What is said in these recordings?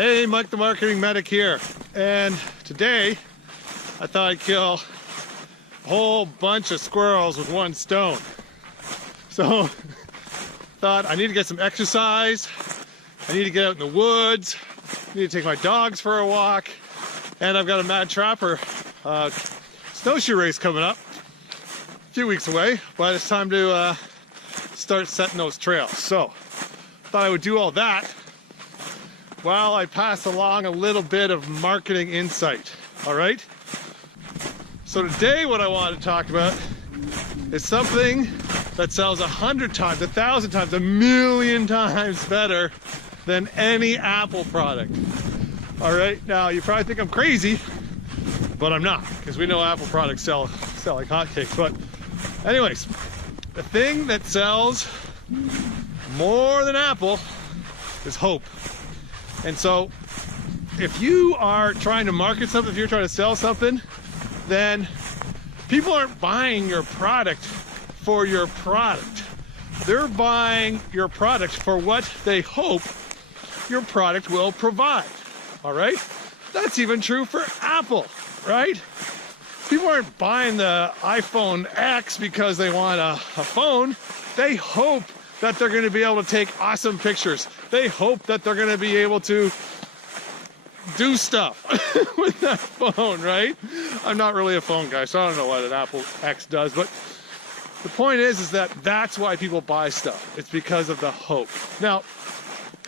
Hey, Mike the Marketing Medic here, and today I thought I'd kill a whole bunch of squirrels with one stone. So thought I need to get some exercise, I need to get out in the woods, I need to take my dogs for a walk, and I've got a Mad Trapper snowshoe race coming up a few weeks away, but it's time to start setting those trails. So thought I would do all that while I pass along a little bit of marketing insight. All right, so today what I want to talk about is something that sells 100 times, 1,000 times, 1,000,000 times better than any Apple product. All right, now you probably think I'm crazy, but I'm not, because we know Apple products sell like hotcakes. But anyways, the thing that sells more than Apple is hope. And so if you are trying to market something, if you're trying to sell something, then people aren't buying your product for your product. They're buying your product for what they hope your product will provide. All right? That's even true for Apple, right? People aren't buying the iPhone X because they want a phone. They hope that they're going to be able to take awesome pictures. They hope that they're going to be able to do stuff with that phone, right? I'm not really a phone guy, so I don't know what an Apple X does, but the point is that that's why people buy stuff. It's because of the hope. Now,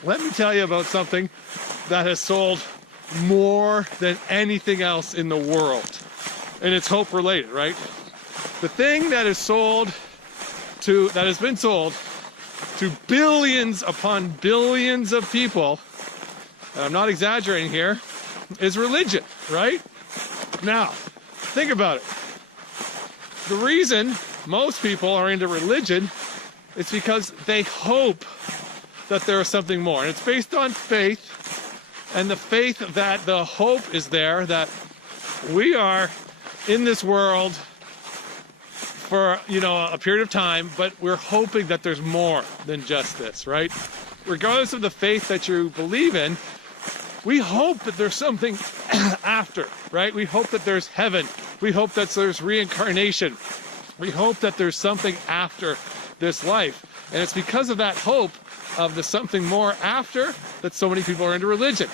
let me tell you about something that has sold more than anything else in the world, and it's hope related, right? The thing that has been sold to billions upon billions of people, and I'm not exaggerating here, is religion, right? Now, think about it. The reason most people are into religion is because they hope that there is something more. And it's based on faith, and the faith that the hope is there, that we are in this world for, a period of time, but we're hoping that there's more than just this, right? Regardless of the faith that you believe in, we hope that there's something after, right? We hope that there's heaven. We hope that there's reincarnation. We hope that there's something after this life. And it's because of that hope of the something more after that so many people are into religion.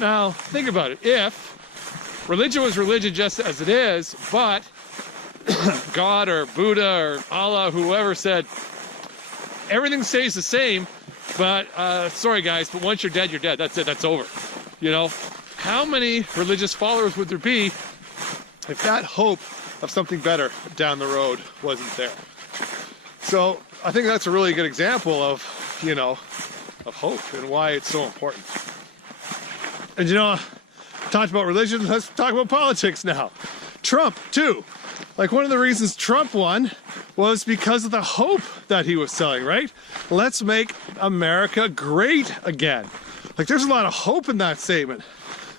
Now, think about it. If religion was religion just as it is, but God or Buddha or Allah, whoever said everything stays the same, but sorry guys, but once you're dead, you're dead. That's it, that's over. How many religious followers would there be if that hope of something better down the road wasn't there? So I think that's a really good example of, of hope and why it's so important. And talked about religion, let's talk about politics now. Trump too. Like, one of the reasons Trump won was because of the hope that he was selling, right? Let's make America great again. Like, there's a lot of hope in that statement.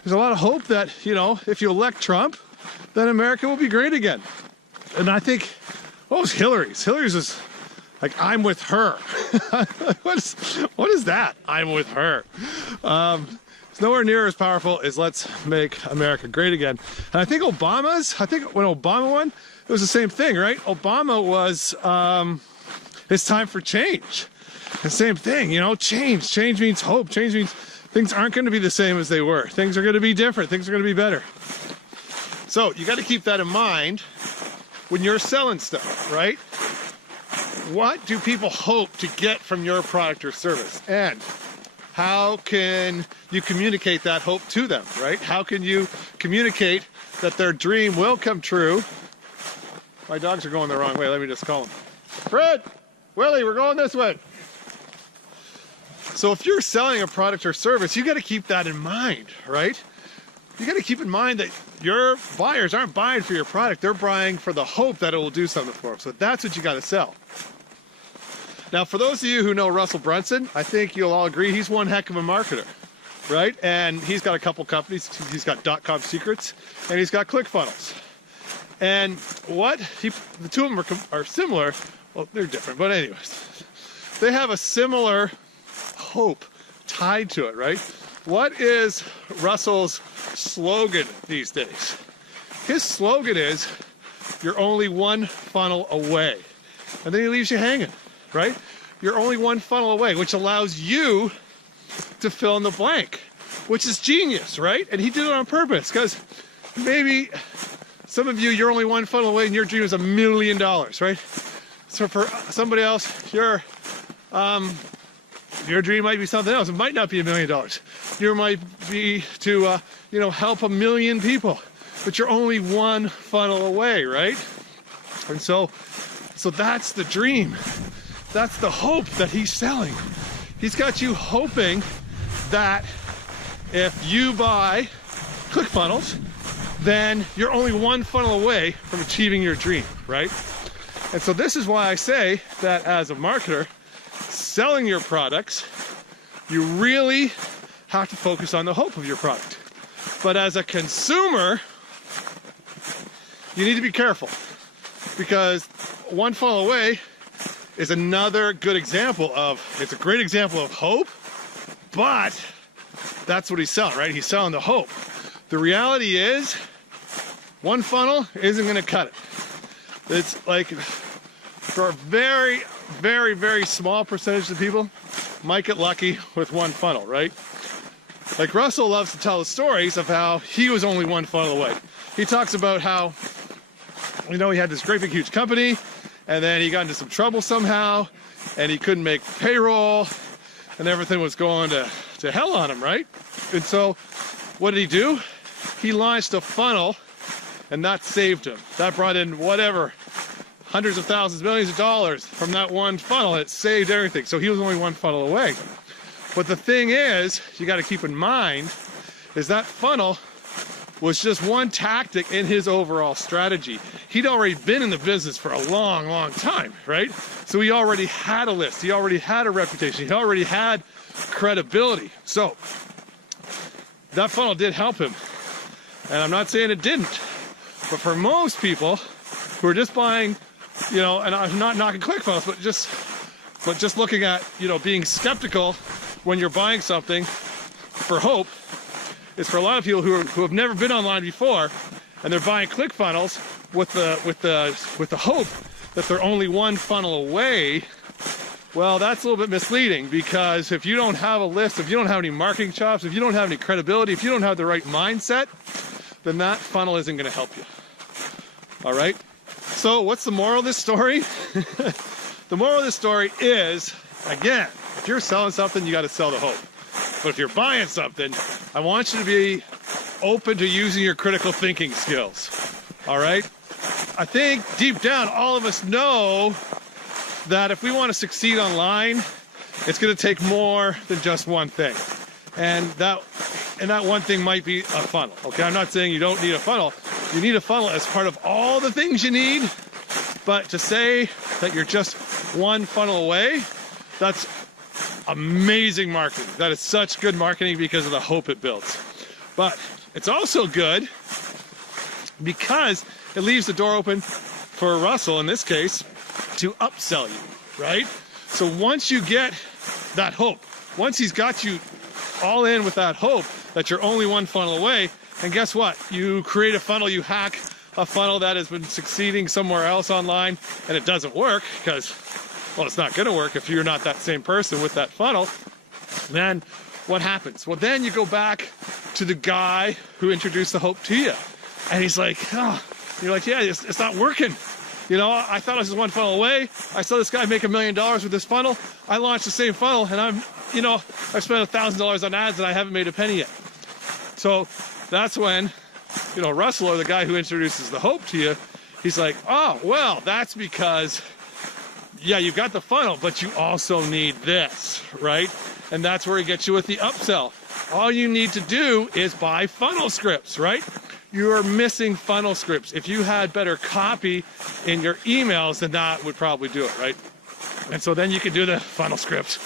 There's a lot of hope that, if you elect Trump, then America will be great again. And I think, what was Hillary's? Hillary's was like, I'm with her. What is that? I'm with her. It's nowhere near as powerful as let's make America great again. And I think when Obama won, it was the same thing, right? Obama was, it's time for change. The same thing, change. Change means hope. Change means things aren't going to be the same as they were. Things are going to be different. Things are going to be better. So you got to keep that in mind when you're selling stuff, right? What do people hope to get from your product or service? And how can you communicate that hope to them, right? How can you communicate that their dream will come true? My dogs are going the wrong way. Let me just call them. Fred, Willie, we're going this way. So if you're selling a product or service, you got to keep that in mind, right? You got to keep in mind that your buyers aren't buying for your product. They're buying for the hope that it will do something for them. So that's what you got to sell. Now, for those of you who know Russell Brunson, I think you'll all agree he's one heck of a marketer, right? And he's got a couple companies. He's got .com Secrets and he's got ClickFunnels. And the two of them are similar. Well, they're different, but anyways, they have a similar hope tied to it, right? what is Russell's slogan these days? His slogan is, you're only one funnel away. And then he leaves you hanging, right? You're only one funnel away, which allows you to fill in the blank, which is genius, right? And he did it on purpose, because maybe some of you, you're only one funnel away and your dream is $1 million, right? So for somebody else, your dream might be something else. It might not be $1 million. Your might be to, help 1 million people, but you're only one funnel away, right? And so that's the dream. That's the hope that he's selling. He's got you hoping that if you buy ClickFunnels, then you're only one funnel away from achieving your dream, right? And so this is why I say that as a marketer, selling your products, you really have to focus on the hope of your product. But as a consumer, you need to be careful, because one funnel away is another good example of, it's a great example of hope, but that's what he's selling, right? He's selling the hope. The reality is, one funnel isn't going to cut it. It's like, for a very, very, very small percentage of people, might get lucky with one funnel, right? Like Russell loves to tell the stories of how he was only one funnel away. He talks about how, he had this great big huge company, and then he got into some trouble somehow, and he couldn't make payroll, and everything was going to hell on him, right? And so what did he do? He launched a funnel, and that saved him. That brought in whatever, hundreds of thousands, millions of dollars from that one funnel. It saved everything. So he was only one funnel away. But the thing is, you got to keep in mind, is that funnel was just one tactic in his overall strategy. He'd already been in the business for a long, long time, right? So he already had a list. He already had a reputation. He already had credibility. So that funnel did help him. And I'm not saying it didn't. But for most people who are just buying, and I'm not knocking ClickFunnels, but just looking at, being skeptical when you're buying something for hope, is for a lot of people who have never been online before, and they're buying ClickFunnels with the hope that they're only one funnel away. Well, that's a little bit misleading, because if you don't have a list, if you don't have any marketing chops, if you don't have any credibility, if you don't have the right mindset, then that funnel isn't going to help you. All right? So what's the moral of this story? The moral of this story is, again, if you're selling something, you got to sell the hope. But if you're buying something, I want you to be open to using your critical thinking skills. All right? I think deep down, all of us know that if we want to succeed online, it's going to take more than just one thing. And that one thing might be a funnel. Okay, I'm not saying you don't need a funnel. You need a funnel as part of all the things you need. But to say that you're just one funnel away, that's amazing marketing. That is such good marketing because of the hope it builds. But it's also good because it leaves the door open for Russell, in this case, to upsell you, right? So once you get that hope, once he's got you all in with that hope that you're only one funnel away, and guess what? You create a funnel, you hack a funnel that has been succeeding somewhere else online, and it doesn't work because, well, it's not going to work if you're not that same person with that funnel. Then what happens? Well, then you go back to the guy who introduced the hope to you, and he's like, you're like, yeah, it's not working. I thought I was just one funnel away. I saw this guy make $1 million with this funnel. I launched the same funnel, and I've spent $1,000 on ads and I haven't made a penny yet. So that's when, Russell, or the guy who introduces the hope to you, he's like, oh, well, that's because, yeah, you've got the funnel, but you also need this, right? And that's where he gets you with the upsell. All you need to do is buy funnel scripts, right? You're missing funnel scripts. If you had better copy in your emails, then that would probably do it, right? And so then you can do the funnel scripts.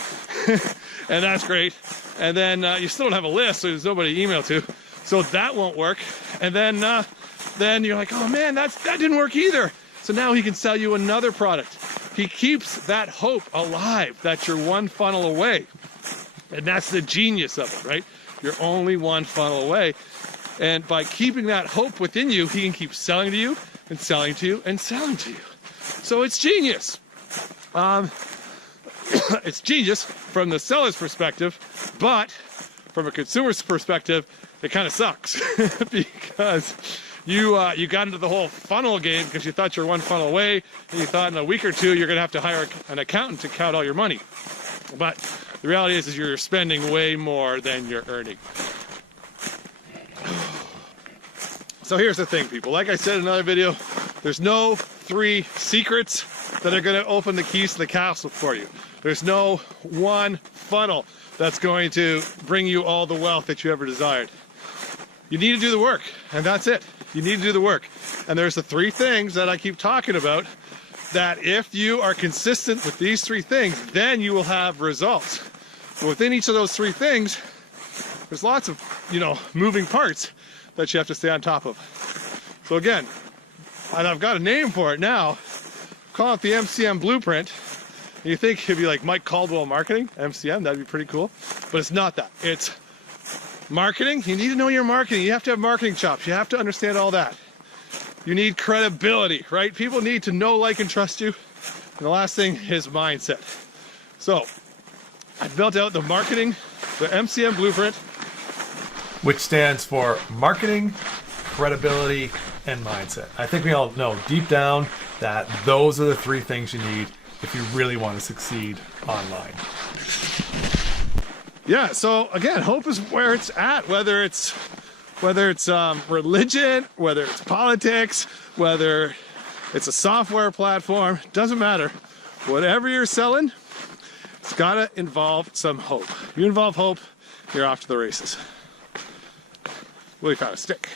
And that's great. And then you still don't have a list, so there's nobody to email to. So that won't work. And then you're like, oh man, that didn't work either. So now he can sell you another product. He keeps that hope alive that you're one funnel away. And that's the genius of it, right? You're only one funnel away. And by keeping that hope within you, he can keep selling to you and selling to you and selling to you. So it's genius. It's genius from the seller's perspective, but from a consumer's perspective, it kind of sucks because you got into the whole funnel game because you thought you were one funnel away, and you thought in a week or two you're going to have to hire an accountant to count all your money. But the reality is you're spending way more than you're earning. So here's the thing, people. Like I said in another video, there's no 3 secrets that are going to open the keys to the castle for you. There's no one funnel that's going to bring you all the wealth that you ever desired. You need to do the work, and that's it. You need to do the work. And there's the 3 things that I keep talking about, that if you are consistent with these 3 things, then you will have results. But within each of those 3 things, there's lots of, moving parts that you have to stay on top of. So again, and I've got a name for it now, call it the MCM Blueprint. And you think it'd be like Mike Caldwell Marketing, MCM, that'd be pretty cool. But it's not that. It's marketing. You need to know your marketing. You have to have marketing chops. You have to understand all that. You need credibility, right? People need to know, like, and trust you. And the last thing is mindset. So I built out the MCM Blueprint, which stands for marketing, credibility, and mindset. I think we all know deep down that those are the 3 things you need if you really want to succeed online. Yeah, so again, hope is where it's at, whether it's religion, whether it's politics, whether it's a software platform, doesn't matter. Whatever you're selling, it's got to involve some hope. You involve hope, you're off to the races. Willie found a stick.